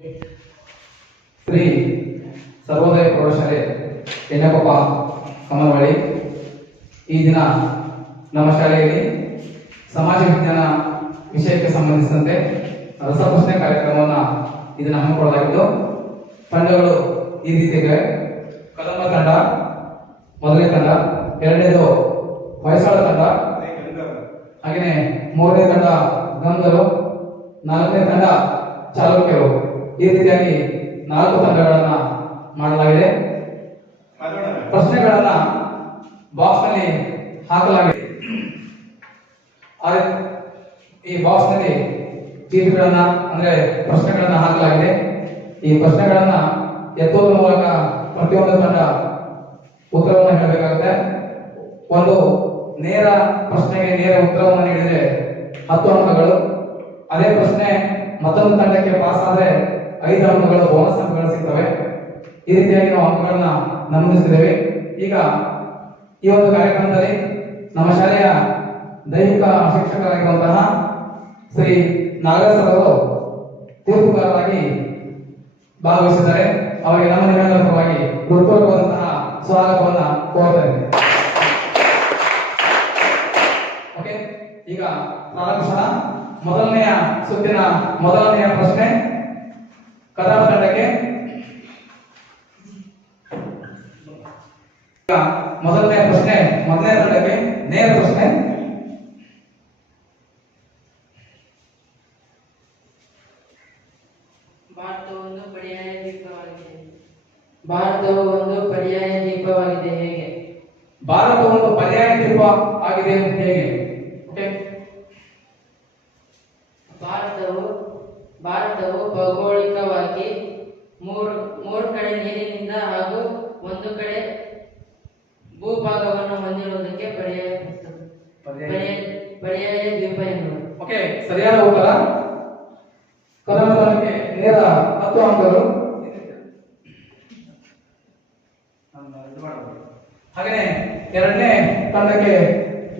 ಶ್ರೀ ಸರ್ವೋದಯ ಪ್ರೌಢಶಾಲೆ ಎಣ್ಣೆಕೊಪ್ಪ ಕಮಲವಾಡಿ. ಈ ದಿನ ನಮ್ಮ ಶಾಲೆಯಲ್ಲಿ ಸಮಾಜ ವಿಜ್ಞಾನ ವಿಷಯಕ್ಕೆ ಸಂಬಂಧಿಸಿದಂತೆ ರಸಪ್ರಶ್ನೆ ಕಾರ್ಯಕ್ರಮವನ್ನು ಇದನ್ನು ಹಮ್ಮಿಕೊಳ್ಳಲಾಗಿದ್ದು, ತಂಡಗಳು ಈ ರೀತಿಯಾಗಿ ಕದಂಬ ತಂಡ ಮೊದಲನೇ ತಂಡ, ಎರಡನೇದು ಹೊಯ್ಸಳ ತಂಡ, ಹಾಗೆಯೇ ಮೂರನೇ ತಂಡ ಗಂಗರು, ನಾಲ್ಕನೇ ತಂಡ ಚಾಲುಕ್ಯರು. ಈ ರೀತಿಯಾಗಿ 4 ತಂಡಗಳನ್ನ ಮಾಡಲಾಗಿದೆ. ಪ್ರಶ್ನೆಗಳನ್ನ ಬಾಕ್ಸ್ ನಲ್ಲಿ ಹಾಕಲಾಗಿದೆ. ಈ ಬಾಕ್ಸ್ ನಲ್ಲಿ ಚೀಟಿಗಳನ್ನ ಅಂದ್ರೆ ಪ್ರಶ್ನೆಗಳನ್ನ ಹಾಕಲಾಗಿದೆ. ಈ ಪ್ರಶ್ನೆಗಳನ್ನ ಎತ್ತುವುದರ ಮೂಲಕ ಪ್ರತಿಯೊಂದು ತಂಡ ಉತ್ತರವನ್ನು ಹೇಳಬೇಕಾಗುತ್ತೆ. ಒಂದು ನೇರ ಪ್ರಶ್ನೆಗೆ ನೇರ ಉತ್ತರವನ್ನು ನೀಡಿದರೆ 10 ಅಂಕಗಳು. ಅದೇ ಪ್ರಶ್ನೆ ಮತ್ತೊಂದು ತಂಡಕ್ಕೆ ಪಾಸ್ ಆದ್ರೆ 5 ಅಂಕಗಳು ಬೋನಸ್ ಅಂಕಗಳು ಸಿಗ್ತವೆ. ಈ ರೀತಿಯಾಗಿ ನಾವು ಅಂಕಗಳನ್ನ ನಮೂದಿಸಿದ್ದೇವೆ. ಈಗ ಈ ಒಂದು ಕಾರ್ಯಕ್ರಮದಲ್ಲಿ ನಮ್ಮ ಶಾಲೆಯ ದೈಹಿಕ ಶಿಕ್ಷಕರಾಗಿರುವಂತಹ ಶ್ರೀ ನಾಗರಾಜ್ ಅವರು ತೀರ್ಪುಗಾರರಾಗಿ ಭಾಗವಹಿಸಿದ್ದಾರೆ. ಅವರಿಗೆ ನಮ್ಮ ನಿಮ್ಮೆಲ್ಲರ ಪರವಾಗಿ ಹೃತ್ಪೂರ್ವಕವಾದಂತಹ ಸ್ವಾಗತವನ್ನ ಕೋರುತ್ತೇನೆ. ಓಕೆ, ಈಗ ಪ್ರಾರಂಭಿಸೋಣ. ಮೊದಲನೆಯ ಸುತ್ತಿನ ಮೊದಲನೆಯ ಪ್ರಶ್ನೆ ಕನ್ನಡ ತಂಡಕ್ಕೆ. ಮೊದಲನೆಯ ಪ್ರಶ್ನೆ ಮೊದಲನೇ ತಂಡಕ್ಕೆ ನೇರ ಪ್ರಶ್ನೆ. ಭಾರತವು ಒಂದು ಪರ್ಯಾಯ ದ್ವೀಪವಾಗಿದೆ ಹೇಗೆ? ಭಾರತ ಒಂದು ಪರ್ಯಾಯ ದ್ವೀಪ ಆಗಿದೆ ಹೇಗೆ? ಓಕೆ, ಭಾರತವು ಭೌಗೋಳಿಕವಾಗಿ ಮೂರು ಕಡೆ ನೀರಿನಿಂದ ಹಾಗೂ ಒಂದು ಕಡೆ ಭೂಭಾಗವನ್ನು ಹೊಂದಿರುವುದಕ್ಕೆ ಪರ್ಯಾಯ ದ್ವೀಪ ಎನ್ನುವುದು. ಓಕೆ, ಸರಿಯಾದ ಉತ್ತರ. ಕನ್ನಡಕ್ಕೆ ನೇರ 10 ಅಂಕಗಳು. ಹಾಗೆಯೇ ಎರಡನೇ ತಂಡಕ್ಕೆ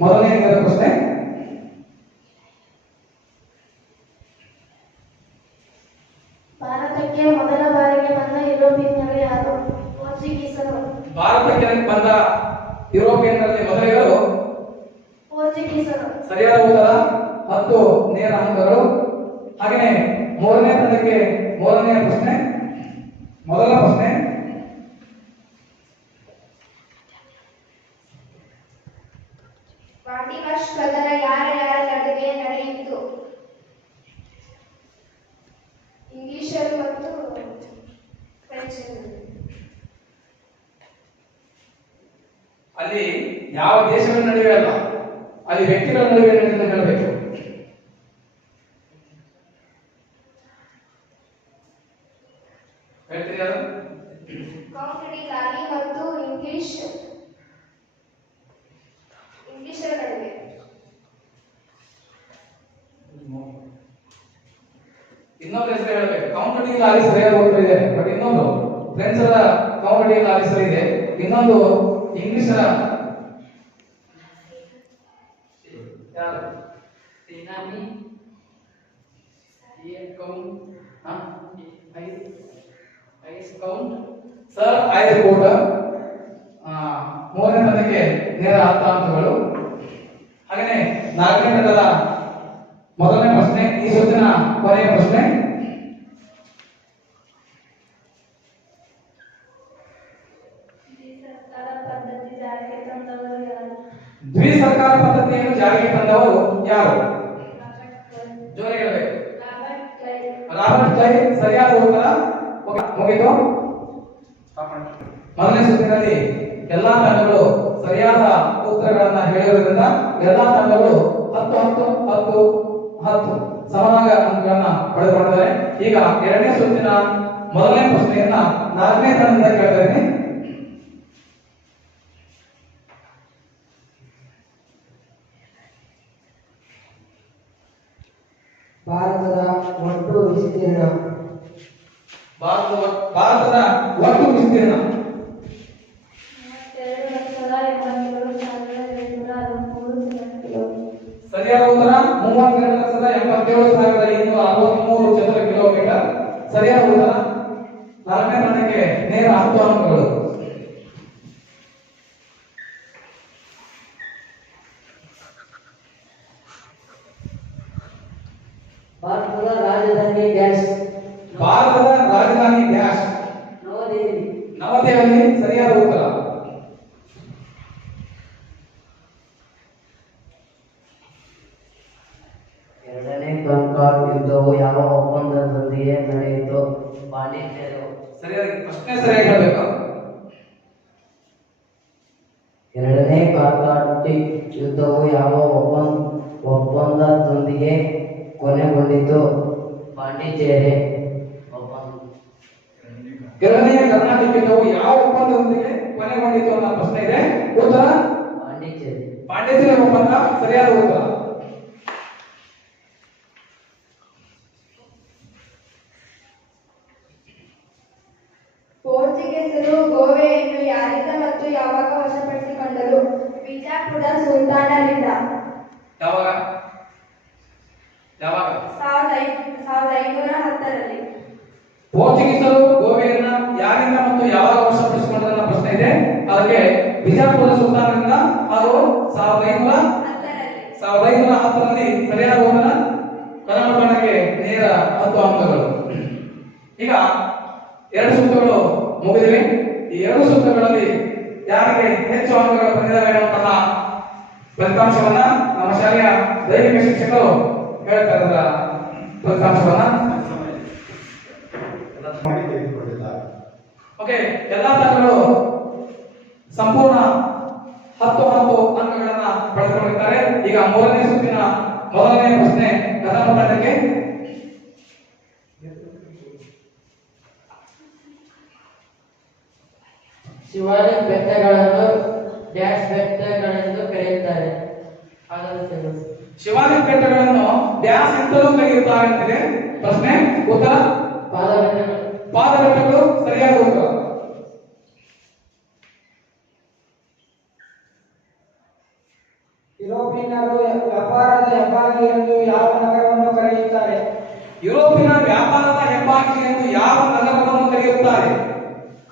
ಮೊದಲನೇ ನೇರ ಪ್ರಶ್ನೆ. ಭಾರತಕ್ಕೆ ಮೊದಲ ಬಾರಿಗೆ ಬಂದ ಯುರೋಪಿಯನ್ನರು ಯಾರು? ಪೋರ್ಚುಗೀಸರು. ಭಾರತಕ್ಕೆ ಬಂದ ಯುರೋಪಿಯನ್ನಲ್ಲಿ ಮೊದಲಿಗರು ಪೋರ್ಚುಗೀಸರು. ಸರಿಯಾದ ಉತ್ತರ, 10 ನೇರ ಅಂಕಗಳು. ಹಾಗೆಯೇ ಮೂರನೇ ತಂಡಕ್ಕೆ ಮೊದಲ ಪ್ರಶ್ನೆ. ಪಾಂಡಿಮರ್ಶ್ ಕದನ ಯಾರ ನಡುವೆ ನಡೆಯಿತು? ಇಂಗ್ಲಿಷರು ಮತ್ತು ಫ್ರೆಂಚರು. ಅಲ್ಲಿ ಯಾವ ದೇಶಗಳ ನಡುವೆ ಅಲ್ಲ, ಅಲ್ಲಿ ವ್ಯಕ್ತಿಗಳ ನಡುವೆ ನಡೆದ ಹೇಳಬೇಕು. ಹೇಳ್ತೀರಿ ಯಾರು? ಕೌಂಟ್ ಡಿ ಲಾಲಿ ಮತ್ತು ಇಂಗ್ಲಿಷರ ನಡುವೆ. ಇನ್ನೊಂದು ಹೆಸರು ಹೇಳಬೇಕು. ಕೌಂಟ್ ಡಿ ಲಾಲಿ ಸರಿಯಾದ ಉತ್ತರ ಇದೆ, ಬಟ್ ಇನ್ನೊಂದು ಫ್ರೆಂಚರ ಕೌಂಟ್ ಡಿ ಲಾಲಿ ಸರಿ ಇದೆ. ಇನ್ನೊಂದು ಇಂಗ್ಲಿಷರ ಯಾರು? ಸೇನಾನಿ ಸರ್ ಐದು ಕೋಟ. ಮೂರನೇ ತಂಡಕ್ಕೆ ನೇರ 10 ಅಂಕಗಳು. ಹಾಗೆಯೇ ನಾಲ್ಕನೇ ತಂಡದ ಮೊದಲನೇ ಪ್ರಶ್ನೆ, ಈ ಸುತ್ತಿನ ಕೊನೆಯ ಪ್ರಶ್ನೆ. ದ್ವಿಸರ್ಕಾರ ಪದ್ಧತಿಯನ್ನು ಜಾರಿಗೆ ತಂದವರು ಯಾರು? ಜೋರಾಗಿ ಹೇಳಬೇಕು. ರಾಬರ್ಟ್ ಕ್ಲೈವ್ ಸರಿಯಾದ ಉತ್ತರ. ಮುಗಿತು. ಮೊದಲನೇ ಸುತ್ತಿನಲ್ಲಿ ಎಲ್ಲಾ ತಂಡಗಳು ಸರಿಯಾದ ಉತ್ತರಗಳನ್ನ ಹೇಳಿರುವುದರಿಂದ ಎಲ್ಲಾ ತಂಡಗಳು 10 ಸಮನಾಗ ಅಂಕಗಳನ್ನ ಪಡೆದುಕೊಂಡಿದ್ದಾರೆ. ಈಗ ಎರಡನೇ ಸುತ್ತಿನ ಮೊದಲನೇ ಪ್ರಶ್ನೆಯನ್ನ 4ನೇ ತಂಡದಿಂದ ಕೇಳ್ತಾ ಇದ್ದೀನಿ. ಭಾರತದ ಒಟ್ಟು ವಿಸ್ತೀರ್ಣ. ಭಾರತದ ಒಟ್ಟು ವಿಸ್ತೀರ್ಣ 32,87,263 ಸರಿಯಾದ ಉತ್ತರ 32,87,263 ಚದರ ಕಿಲೋಮೀಟರ್. ಸರಿಯಾದ ಪ್ರಶ್ನೆ ಸರಿಯಾಗಿ ಹೇಳಬೇಕು. ಎರಡನೇ ಕಾರ್ನಾಟಿಕ್ ಯುದ್ಧವು ಯಾವ ಒಪ್ಪಂದದೊಂದಿಗೆ ಕೊನೆಗೊಂಡಿತು? ಪಾಂಡಿಚೇರಿ ಒಪ್ಪಂದ. ಎರಡನೇ ಕರ್ನಾಟಕ ಯುದ್ಧವು ಯಾವ ಒಪ್ಪಂದದೊಂದಿಗೆ ಕೊನೆಗೊಂಡಿತು ಅನ್ನೋ ಪ್ರಶ್ನೆ ಇದೆ. ಉತ್ತರ ಪಾಂಡಿಚೇರಿ. ಪಾಂಡಿಚೇರಿ ಒಪ್ಪಂದ ಸರಿಯಾದ ಉತ್ತರ. ಪೋರ್ಚುಗೀಸರು ಗೋವೆಯನ್ನು ಯಾರಿಂದ ಮತ್ತು ಯಾವಾಗ ವಶಪಡಿಸಿಕೊಂಡರು? ಬಿಜಾಪುರ ಸುಲ್ತಾನರಿಂದ. ಯಾವಾಗ ಯಾವಾಗ? 1510ರಲ್ಲಿ. ಪೋರ್ಚುಗೀಸರು ಗೋವೆಯನ್ನ ಯಾರಿಂದ ಮತ್ತು ಯಾವಾಗ ವಶಪಡಿಸಿಕೊಂಡರು ಅನ್ನೋ ಪ್ರಶ್ನೆ ಇದೆ. ಅದಕ್ಕೆ ಬಿಜಾಪುರ ಸುಲ್ತಾನರಿಂದ ಹಾಗೂ 1510ರಲ್ಲಿ ಸರಿಯಾದ ಉತ್ತರ. ಕನ್ನಡಕ್ಕೆ ನೇರ 10 ಅಂಕಗಳು. ಈಗ 2 ಸೂತ್ರಗಳು ಮುಗಿದಿವೆ. ಈ 2 ಸೂತ್ರಗಳಲ್ಲಿ ಯಾರಿಗೆ ಹೆಚ್ಚು ಅಂಕಗಳು ಬಂದಿದ್ದಾವೆ ಅನ್ನುವಂತಹ ಫಲಿತಾಂಶವನ್ನ ನಮ್ಮ ಶಾಲೆಯ ದೈಹಿಕ ಶಿಕ್ಷಕರು ಹೇಳ್ತಾ ಇದ್ದಾರೆ. ಫಲಿತಾಂಶವನ್ನ ಓಕೆ, ಎಲ್ಲಾ ತಂಡಗಳು ಸಂಪೂರ್ಣ 10 ಅಂಕಗಳನ್ನ ಪಡೆದುಕೊಂಡಿದ್ದಾರೆ. ಈಗ 3ನೇ ಸುತ್ತಿನ ಮೊದಲನೇ ಪ್ರಶ್ನೆ ಕದಮ ತಂಡಕ್ಕೆ. ಶಿವಾಲಿಕ್ ಬೆಟ್ಟಗಳನ್ನು ಡ್ಯಾಶ್ ಬೆಟ್ಟಗಳೆಂದು ಕರೆಯುತ್ತಾರೆ. ಹಾಗಾದರೆ ಶಿವಾಲಿಕ್ ಬೆಟ್ಟಗಳನ್ನು ಡ್ಯಾಶ್ ಎಂತಲೂ ಕರೆಯುತ್ತಾರೆ ಅಂತಿದೆ ಪ್ರಶ್ನೆ. ಉತ್ತರ ಪಾದಬೆಟ್ಟಗಳು. ಪಾದಬೆಟ್ಟಗಳು ಸರಿಯಾದ ಉತ್ತರ. ಯುರೋಪಿಯನ್ನರು ವ್ಯಾಪಾರದ ಹೆಬ್ಬಾಗಿಲು ಎಂದು ಯಾವ ನಗರವನ್ನು ಕರೆಯುತ್ತಾರೆ? ಯುರೋಪಿನ ವ್ಯಾಪಾರದ ಹೆಬ್ಬಾಗಿಲು ಎಂದು ಯಾವ ನಗರವನ್ನು ಕರೆಯುತ್ತಾರೆ?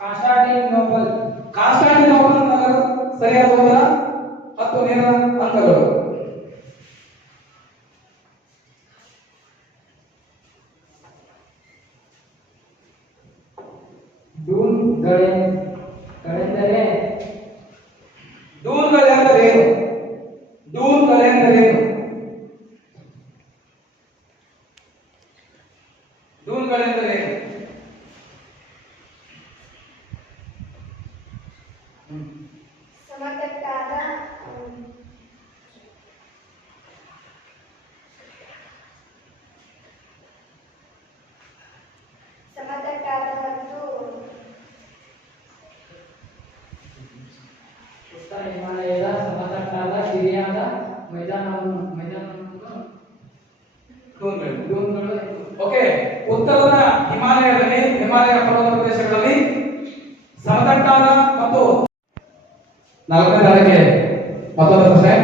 ಕಾನ್ಸ್ಟಾಂಟಿನೋಪಲ್. ಕಾನ್ಸ್ಟಾಂಟಿನೋಪಲ್ ನಗರ ಸರಿಯಾದ ಉತ್ತರ. 10 ನೇರ ಅಂಕಗಳು. ಡೂನ್ಗಳೆಂದರೆ ಡೂನ್ಗಳೆಂದರೇನು? ಡೂನ್ಗಳೆಂದರೇನು? ಡೂನ್ಗಳೆಂದರೇನು? ಸಮತಟ್ಟಾದ ಮತ್ತು ಉತ್ತರ ಹಿಮಾಲಯದ ಸಮತಟ್ಟಾದ ಸಿರಿಯಾದ ಮೈದಾನಗಳು ಓಕೆ, ಉತ್ತರದ ಹಿಮಾಲಯ ಪರ್ವತ ಪ್ರದೇಶಗಳಲ್ಲಿ ಸಮತಟ್ಟಾದ ಮತ್ತು 4ನೇ ತಾರೀಕಿಗೆ ಮತ್ತೊಂದು ಪ್ರಶ್ನೆ.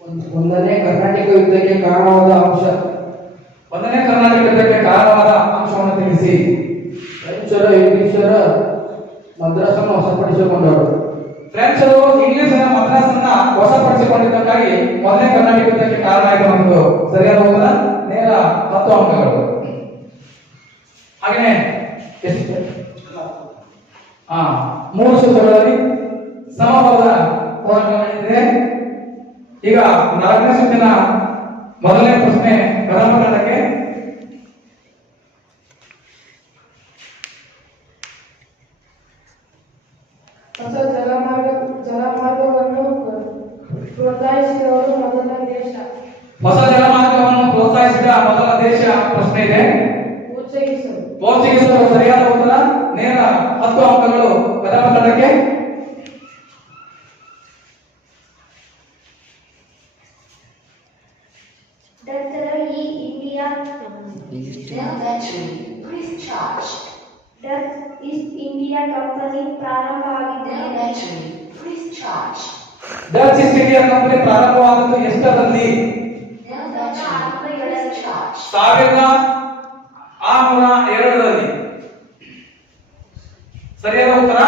1ನೇ ಕರ್ನಾಟಕ ಯುದ್ಧಕ್ಕೆ ಕಾರಣವಾದ ಅಂಶ. 1ನೇ ಕರ್ನಾಟಕ ಯುದ್ಧಕ್ಕೆ ಕಾರಣವಾದ ಅಂಶವನ್ನು ತಿಳಿಸಿ. ಫ್ರೆಂಚರು ಇಂಗ್ಲಿಷರ ಮದ್ರಾಸನ್ನು ವಶಪಡಿಸಿಕೊಂಡರು. ಫ್ರೆಂಚರು ಇಂಗ್ಲಿಷರ ಮದ್ರಾಸನ್ನ ವಶಪಡಿಸಿಕೊಂಡಿದ್ದಕ್ಕಾಗಿ 1ನೇ ಕರ್ನಾಟಕ ಯುದ್ಧಕ್ಕೆ ಕಾರಣ ಆಯಿತು ಅನ್ನೋದು ಸರಿಯಾದ ಉತ್ತರ. ನೇರ 10 ಅಂಕಗಳು. ಹಾಗೆಯೇ ಎಷ್ಟು 3 ಸೂತ್ರಗಳಲ್ಲಿ ಸಮಬಲದ ಹೋರಾಟಗಳಿದೆ. ಈಗ 4ನೇ ಸುತ್ತಿನ ಮೊದಲನೇ ಪ್ರಶ್ನೆ ಕದಮ ತಂಡಕ್ಕೆ. ಹೊಸ ಜಲಮಾರ್ಗವನ್ನು ಪ್ರೋತ್ಸಾಹಿಸಿದವರು ಮೊದಲ ದೇಶ. ಹೊಸ ಜಲಮಾರ್ಗವನ್ನು ಪ್ರೋತ್ಸಾಹಿಸಿದ ಮೊದಲ ದೇಶ ಪ್ರಶ್ನೆ ಇದೆ. ಪೋರ್ಚುಗೀಸರು ಸರಿಯಾದ ಉತ್ತರ. ನೇರ 10 ಅಂಕಗಳು ಕದಮ ತಂಡಕ್ಕೆ. ಡಚ್ಚರ ಡಚ್ ಈಸ್ಟ್ ಇಂಡಿಯಾ ಕಂಪನಿ ಪ್ರಾರಂಭವಾಗಿದ್ದರೆ ಡಚ್ ಈಸ್ಟ್ ಇಂಡಿಯಾ ಕಂಪನಿ ಪ್ರಾರಂಭವಾದದ್ದು ಎಷ್ಟರಲ್ಲಿ? 1602ರಲ್ಲಿ. ಸರಿಯಾದ ಉತ್ತರ.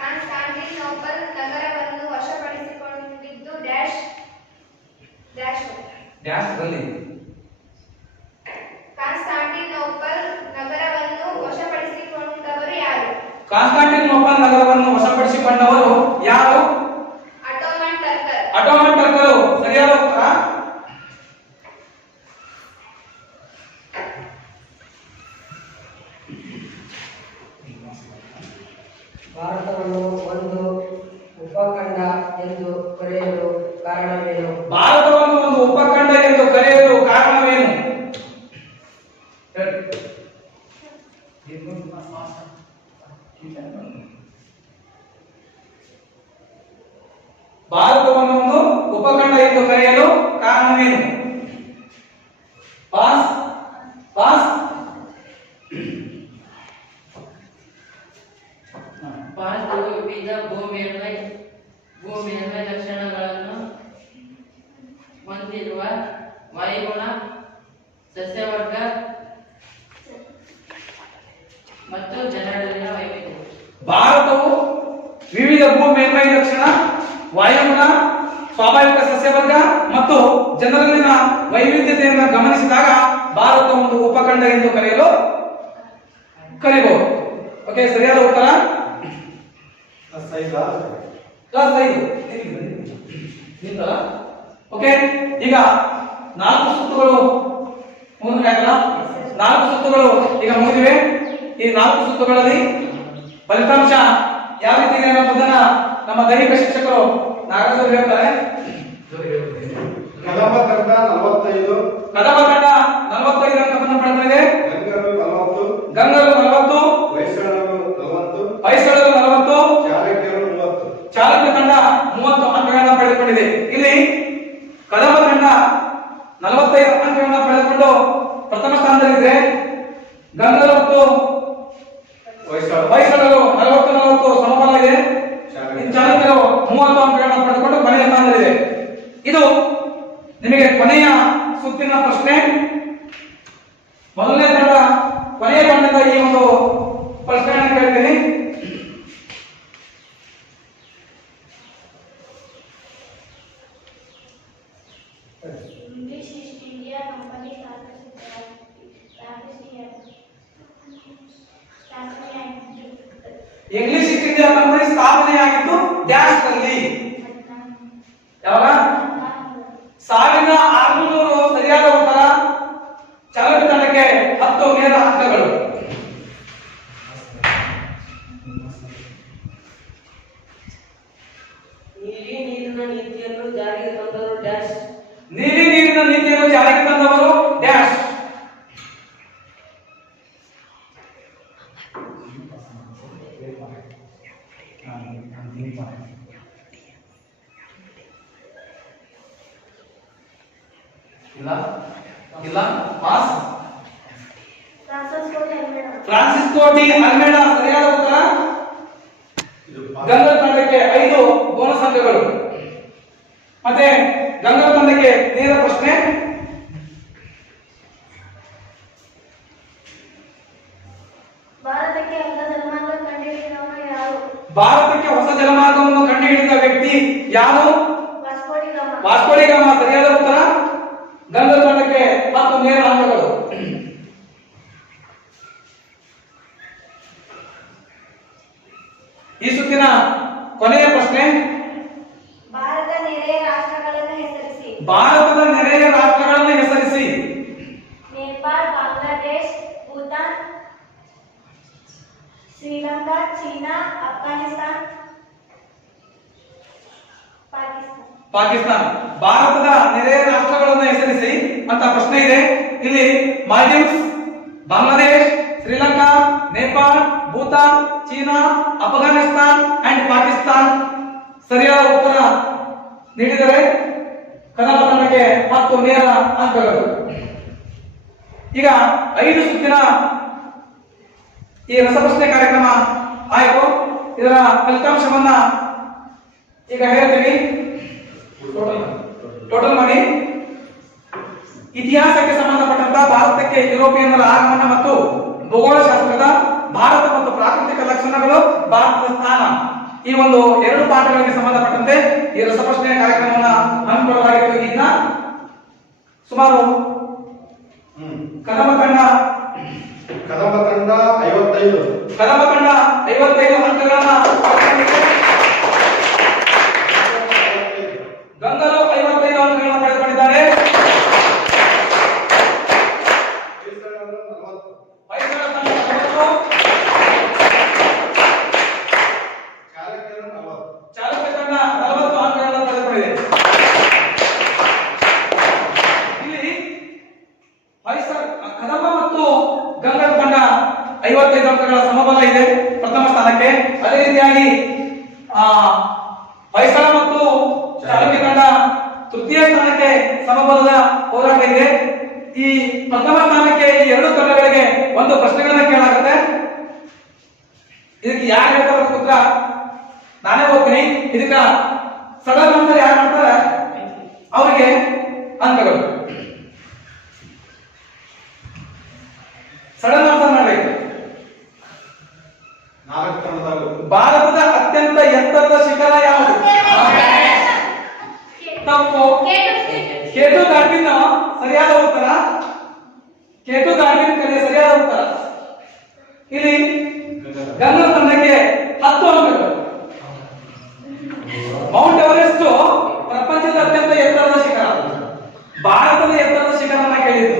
ಕಾನ್ಸ್ಟಾಂಟಿನೋಪಲ್ ನಗರವನ್ನು ವಶಪಡಿಸಿಕೊಂಡಿದ್ದು ಡ್ಯಾಶ್ ಡ್ಯಾಶ್ರಲ್ಲಿ. ಕಾನ್ಸ್ಟಾಂಟಿನೋಪಲ್ ನಗರವನ್ನು ವಶಪಡಿಸಿಕೊಂಡವರು ಯಾರು? ಕಾನ್ಸ್ಟಾಂಟಿನೋಪಲ್ ನಗರವನ್ನು ವಶಪಡಿಸಿಕೊಂಡವರು ಯಾರು? ಅಟೋಮನ್ ಟರ್ಕರ್. ಅಟೋಮನ್ ಟರ್ಕರು ಉಪಖಂಡ ಎಂದು ಕರೆಯಲು ಕಾರಣವೇನು? ಭಾರತವನ್ನು ಒಂದು ಉಪಖಂಡ ಎಂದು ಕರೆಯಲು ಕಾರಣವೇನು? ಭಾರತವನ್ನು ಒಂದು ಉಪಖಂಡ ಎಂದು ಕರೆಯಲು ಕಾರಣವೇನು? ಪಾಸ್ ಪಾಸ್ ಭಾರತವು ವಿವಿಧ ಭೂಮೇಲ್ಮೈ ಲಕ್ಷಣಗಳನ್ನು ಹೊಂದಿರುವ ವಾಯುಗುಣ, ಸಸ್ಯವರ್ಗ ಮತ್ತು ಜನರಲ್ಲಿನ ವೈವಿಧ್ಯ. ಭಾರತವು ವಿವಿಧ ಭೂ ಮೇಲ್ಮೈ ಲಕ್ಷಣ, ವಾಯುಗುಣ, ಸ್ವಾಭಾವಿಕ ಸಸ್ಯವರ್ಗ ಮತ್ತು ಜನರಲ್ಲಿನ ವೈವಿಧ್ಯತೆಯನ್ನು ಗಮನಿಸಿದಾಗ ಭಾರತ ಒಂದು ಉಪಖಂಡ ಎಂದು ಕರೆಯಬಹುದು. ಓಕೆ, ಸರಿಯಾದ ಉತ್ತರ ಕ್ಲಾಸ್ 5. ಓಕೆ, ಈಗ 4 ಸುತ್ತುಗಳು ಮುಗಿದಾಗಲ್ಲ. 4 ಸುತ್ತುಗಳು ಈಗ ಮುಗಿದಿವೆ. ಈ 4 ಸುತ್ತುಗಳಲ್ಲಿ ಫಲಿತಾಂಶ ಯಾವ ರೀತಿ ಇದೆ ಅನ್ನೋದನ್ನ ನಮ್ಮ ದೈಹಿಕ ಶಿಕ್ಷಕರು ನಾಗರಾಜ್ ಅವರು ಹೇಳ್ತಾರೆ. ಕದಮ ತಂಡ 45, ಕದಮ ತಂಡ 45 ಅಂಕವನ್ನು ಪಡೆದಿದೆ. ಗಂಗರು 40, ಗಂಗರು 40, ಹೊಯ್ಸಳರು 40, ಹೊಯ್ಸಳರು 40, ಚಾಲುಕ್ಯರು 30. ಚಾಲುಕ್ಯ ತಂಡ 30 ಅಂಕಗಳನ್ನು ಪಡೆದುಕೊಂಡಿದೆ. ಇಲ್ಲಿ ಕದಮ ತಂಡ 45 ಅಂಕಗಳನ್ನು ಪಡೆದುಕೊಂಡು ಪ್ರಥಮ ಸ್ಥಾನದಲ್ಲಿದೆ. ಗಂಗರು ಮತ್ತು ಹೊಯ್ಸಳರು 40 ಸಮಬಲವಿದೆ. ಚಾಲುಕ್ಯರು 30 ಅಂಕಗಳನ್ನು ಪಡೆದುಕೊಂಡು ಕೊನೆಯ ಸ್ಥಾನದಲ್ಲಿದೆ. ಇದು ನಿಮಗೆ ಕೊನೆಯ ಸುತ್ತಿನ ಪ್ರಶ್ನೆ. ಮೊದಲನೇ ತಂಡ ಕೊನೆಯ ತಂಡದ ಈ ಒಂದು ಪ್ರಶ್ನೆಯನ್ನು ಕೇಳ್ತೀನಿ. English East India company English East India company ಸ್ಥಾಪನೆಯಾಗಿದ್ದು ಡ್ಯಾಶ್ ನಲ್ಲಿ ಯಾವಾಗ? 1600. ಸರಿಯಾದ ಉತ್ತರ. ಚಾಲುಕ್ಯ ತಂಡಕ್ಕೆ 10 ನೇರ ಅಂಕಗಳು. ನೀಲಿ ನೀರಿನ ನೀತಿಯನ್ನು ಜಾರಿಗೆ ತಂದವರು ಡ್ಯಾಶ್. ನೀಲಿ ನೀರಿನ ನೀತಿಯನ್ನು ಜಾರಿಗೆ ತಂದವರು ಡ್ಯಾಶ್. ಇಲ್ಲ ಪಾಸ್. ಫ್ರಾನ್ಸಿಸ್ಕೋ ಡಿ ಅಲ್ಮೇಡಾ ಸರಿಯಾದ ಉತ್ತರ. ಗಂಗಾ ತಂಡಕ್ಕೆ 5 ಬೋನಸ್ ಅಂಕಗಳು. ಮತ್ತೆ ಗಂಗಾ ತಂಡಕ್ಕೆ ನೇರ ಪ್ರಶ್ನೆ. ಭಾರತಕ್ಕೆ ಹೊಸ ಜಲಮಾರ್ಗ ಕಂಡುಹಿಡಿದವನು ಯಾರು? ಭಾರತಕ್ಕೆ ಹೊಸ ಜಲಮಾರ್ಗವನ್ನು ಕಂಡುಹಿಡಿದ ವ್ಯಕ್ತಿ ಯಾರು? ವಾಸ್ಕೋ ಡಿ ಗಾಮಾ ಸರಿಯಾದ ಉತ್ತರ. ಗಂಗಾ ತಂಡಕ್ಕೆ 10 ನೇರ ಅಂಕಗಳು. ಈ ಸುತ್ತಿನ ಕೊನೆಯ ಪ್ರಶ್ನೆ. ಭಾರತದ ನೆರೆಯ ರಾಷ್ಟ್ರಗಳನ್ನು ಹೆಸರಿಸಿ. ಭಾರತದ ನೆರೆಯ ರಾಷ್ಟ್ರಗಳನ್ನು ಹೆಸರಿಸಿ. ನೇಪಾಳ, ಬಾಂಗ್ಲಾದೇಶ್, ಭೂತಾನ್, ಶ್ರೀಲಂಕಾ, ಚೀನಾ, ಅಫ್ಘಾನಿಸ್ತಾನ್, ಪಾಕಿಸ್ತಾನ. ಭಾರತದ ನೆರೆಯ ರಾಷ್ಟ್ರಗಳನ್ನು ಹೆಸರಿಸಿ ಅಂತ ಪ್ರಶ್ನೆ ಇದೆ. ಇಲ್ಲಿ ಮಾಲ್ಡೀವ್ಸ್, ಬಾಂಗ್ಲಾದೇಶ್, ಶ್ರೀಲಂಕಾ, ನೇಪಾಳ, ಭೂತಾನ್, ಚೀನಾ, ಅಫ್ಘಾನಿಸ್ತಾನ್ ಅಂಡ್ ಪಾಕಿಸ್ತಾನ್ ಸರಿಯಾದ ಉತ್ತರ ನೀಡಿದರೆ ಕನ್ನಡ ತಂಡಕ್ಕೆ 10 ನೇರ ಅಂಕಗಳು. ಈಗ 5 ಸುತ್ತಿನ ಈ ರಸಪ್ರಶ್ನೆ ಕಾರ್ಯಕ್ರಮ ಆಯಿತು. ಇದರ ಫಲಿತಾಂಶವನ್ನ ಈಗ ಹೇಳ್ತೀವಿ. ಟೋಟಲ್ ಮಾಡಿ. ಇತಿಹಾಸಕ್ಕೆ ಸಂಬಂಧಪಟ್ಟಂತ ಭಾರತಕ್ಕೆ ಯುರೋಪಿಯನ್ನರ ಆಗಮನ ಮತ್ತು ಭೂಗೋಳಶಾಸ್ತ್ರದ ಭಾರತ ಮತ್ತು ಪ್ರಾಕೃತಿಕ ಲಕ್ಷಣಗಳು, ಭಾರತದ ಸ್ಥಾನ, ಈ ಒಂದು 2 ಪಾಠಗಳಿಗೆ ಸಂಬಂಧಪಟ್ಟಂತೆ ಈ ರಸಪ್ರಶ್ನೆ ಕಾರ್ಯಕ್ರಮವನ್ನು ಹಮ್ಮಿಕೊಳ್ಳಲಾಗಿತ್ತು. ಈಗ ಸುಮಾರು ಕದಮ ತಂಡ 55, ಕದಮ ತಂಡ 55 ಅಂಕಗಳನ್ನ ಗಂಗರು 55 ಅಂಕಗಳನ್ನು ಪಡೆದುಕೊಂಡಿದ್ದಾರೆ. ಹೊಯ್ಸಳ ತಂಡ 40, ಚಾಲುಕ್ಯ ತಂಡ ಚಾಲುಕ್ಯ ತಂಡ ತೃತೀಯ ಸ್ಥಾನಕ್ಕೆ ಸಮಬಲದ ಹೋರಾಟ ಇದೆ. ಈ ಪ್ರಥಮ ಸ್ಥಾನಕ್ಕೆ ಈ ಎರಡು ತಂಡಗಳಿಗೆ ಒಂದು ಪ್ರಶ್ನೆಗಳನ್ನ ಕೇಳಾಗುತ್ತೆ. ಇದಕ್ಕೆ ಯಾರು ಹೇಳ್ತಾರೆ ಉತ್ತರ ನಾನೇ ಹೋಗ್ತೀನಿ. ಇದಕ್ಕ ಸಡನ್ ಆನ್ಸರ್ ಯಾರು ಮಾಡ್ತಾರೆ ಅವರಿಗೆ ಅಂಕಗಳು. ಸಡನ್ ಆನ್ಸರ್ ಮಾಡಬೇಕು. ನಾಲ್ಕು ತಂಡದವರು ಭಾರತದ ಅತ್ಯಂತ ಎತ್ತರದ ಶಿಖರ ಯಾವುದು? ತಪ್ಪು. ಕೇಟು ಗಾರ್ಡಿನ್ ಸರಿಯಾದ ಉತ್ತರ. ಕೇಟು ಗಾರ್ಡಿನ್ ಸರಿಯಾದ ಉತ್ತರ. ಇಲ್ಲಿ ಗಂಗಾ ತಂಡಕ್ಕೆ 10 ಅಂಕಗಳು. ಮೌಂಟ್ ಎವರೆಸ್ಟ್ ಪ್ರಪಂಚದ ಅತ್ಯಂತ ಎತ್ತರದ ಶಿಖರ, ಭಾರತದ ಎತ್ತರದ ಶಿಖರನ್ನ ಕೇಳಿದ್ದು.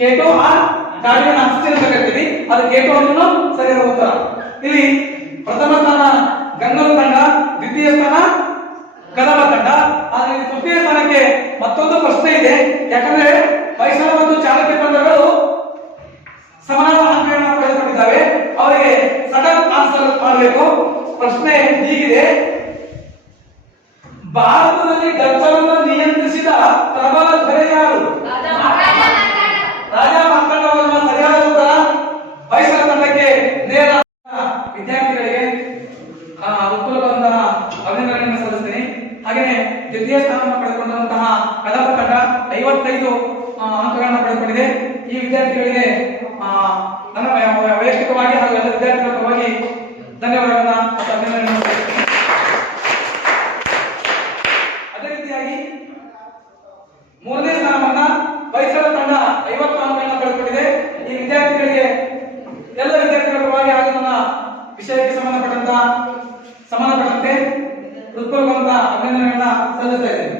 ಕೇಟು ಗಾರ್ಡಿನ್ ಅನಿಸ್ತಿರ್ಬೇಕಾಗ್ತದೆ, ಅದು ಕೇಟು ಅನ್ನೋ ಸರಿಯಾದ ಉತ್ತರ. ಇಲ್ಲಿ ಪ್ರಥಮ ಸ್ಥಾನ ಗಂಗೂರು ತಂಡ, ದ್ವಿತೀಯ ಸ್ಥಾನ ಕದಮ ತಂಡ. ಆದ್ರೆ ಇಲ್ಲಿ ತೃತೀಯ ಸ್ಥಾನಕ್ಕೆ ಮತ್ತೊಂದು ಪ್ರಶ್ನೆ ಇದೆ. ಯಾಕಂದ್ರೆ ಹೊಯ್ಸಳ ಮತ್ತು ಚಾಲುಕ್ಯ ತಂಡಗಳು ಸಮಾನ ಅಂಕಗಳನ್ನು ಪಡೆದುಕೊಂಡಿದ್ದಾವೆ. ಅವರಿಗೆ ಸಡನ್ ಆನ್ಸರ್ ಮಾಡಬೇಕು. ಪ್ರಶ್ನೆ ಹೀಗಿದೆ: ಭಾರತದಲ್ಲಿ ಗದ್ದಲವನ್ನು ನಿಯಂತ್ರಿಸಿದ ಪ್ರಬಲ ದೊರೆ ಯಾರು? ರಾಜ ಮಾರ್ತಾಂಡವರ್ಮ ಸರಿಯಾದ ಉತ್ತರ. ಹೊಯ್ಸಳ ತಂಡಕ್ಕೆ ನೇರ. ವಿದ್ಯಾರ್ಥಿಗಳಿಗೆ ಉತ್ಪನ್ನವಂತಹ ಅಭಿನಂದನೆಯನ್ನು ಸಲ್ಲಿಸ್ತೀನಿ. ಹಾಗೆಯೇ ದ್ವಿತೀಯ ಸ್ಥಾನವನ್ನು ಪಡೆದುಕೊಂಡಂತಹ ಕದಮ ತಂಡ 55 ಅಂಕಗಳನ್ನು ಪಡೆದುಕೊಂಡಿದೆ. ಈ ವಿದ್ಯಾರ್ಥಿಗಳಿಗೆ ನನ್ನ ವೈಯಕ್ತಿಕವಾಗಿ ಹಾಗೂ ಎಲ್ಲ ವಿದ್ಯಾರ್ಥಿಗಳ ಪರವಾಗಿ ಧನ್ಯವಾದಗಳನ್ನ ಮತ್ತು ಅಭಿನಂದನೆಯನ್ನು ಸಲ್ಲಿಸ್ತೀನಿ. ಅದೇ ರೀತಿಯಾಗಿ ಮೂರನೇ ಸ್ಥಾನವನ್ನ ಹೊಯ್ಸಳ ತಂಡ 50 ಅಂಕಗಳನ್ನು ಪಡೆದುಕೊಂಡಿದೆ. ಈ ವಿದ್ಯಾರ್ಥಿಗಳಿಗೆ ಎಲ್ಲ ವಿದ್ಯಾರ್ಥಿಗಳ ಪರವಾಗಿ ಹಾಗೂ ನನ್ನ ವಿಷಯಕ್ಕೆ ಸಂಬಂಧಪಟ್ಟಂತೆ ಹೃತ್ಪೂರ್ವಕ ಅಭಿನಂದನೆಗಳನ್ನ ಸಲ್ಲಿಸ್ತಾ ಇದ್ದೇನೆ.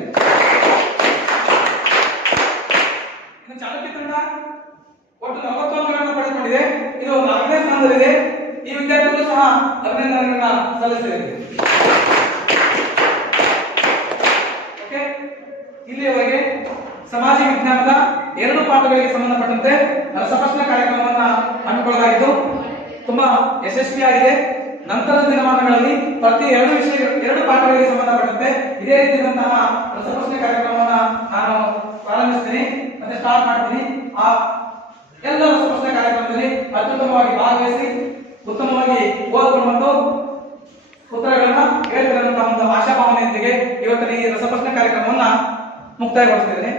ಇನ್ನು ಚಾಲುಕ್ಯ ತಂಡ ಒಟ್ಟು 40 ಅಂಕಗಳನ್ನು ಪಡೆದುಕೊಂಡಿದೆ. ಇದು 4ನೇ ಸ್ಥಾನದಲ್ಲಿದೆ. ಈ ವಿದ್ಯಾರ್ಥಿಗಳು ಸಹ ಅಭಿನಂದನೆಗಳನ್ನ ಸಲ್ಲಿಸಿದ್ದೇವೆ. ಓಕೆ, ಇಲ್ಲಿಯವರೆಗೆ ಸಮಾಜ ವಿಜ್ಞಾನದ 2 ಪಾಠಗಳಿಗೆ ಸಂಬಂಧಪಟ್ಟಂತೆ ರಸಪ್ರಶ್ನೆ ಕಾರ್ಯಕ್ರಮವನ್ನ ಹಮ್ಮಿಕೊಳ್ಳಲಾಗಿದ್ದು ತುಂಬಾ ಯಶಸ್ವಿಯಾಗಿದೆ. ನಂತರದ ದಿನಮಾನಗಳಲ್ಲಿ ಪ್ರತಿ 2 ಪಾಠಗಳಿಗೆ ಸಂಬಂಧಪಟ್ಟಂತೆ ಇದೇ ರೀತಿಯಾದಂತಹ ರಸಪ್ರಶ್ನೆ ಕಾರ್ಯಕ್ರಮವನ್ನ ನಾನು ಪ್ರಾರಂಭಿಸ್ತೀನಿ ಮತ್ತೆ ಸ್ಟಾರ್ಟ್ ಮಾಡ್ತೀನಿ. ಆ ಎಲ್ಲ ರಸಪ್ರಶ್ನೆ ಕಾರ್ಯಕ್ರಮದಲ್ಲಿ ಅತ್ಯುತ್ತಮವಾಗಿ ಭಾಗವಹಿಸಿ ಉತ್ತಮವಾಗಿ ಓದಿಕೊಂಡು ಮತ್ತು ಉತ್ತರಗಳನ್ನ ಹೇಳ್ತಿರುವಂತಹ ಒಂದು ಆಶಾಭಾವನೆಯೊಂದಿಗೆ ಇವತ್ತಿನ ಈ ರಸಪ್ರಶ್ನೆ ಕಾರ್ಯಕ್ರಮವನ್ನ ಮುಕ್ತಾಯಗೊಳಿಸ್ತಿದ್ದೇನೆ.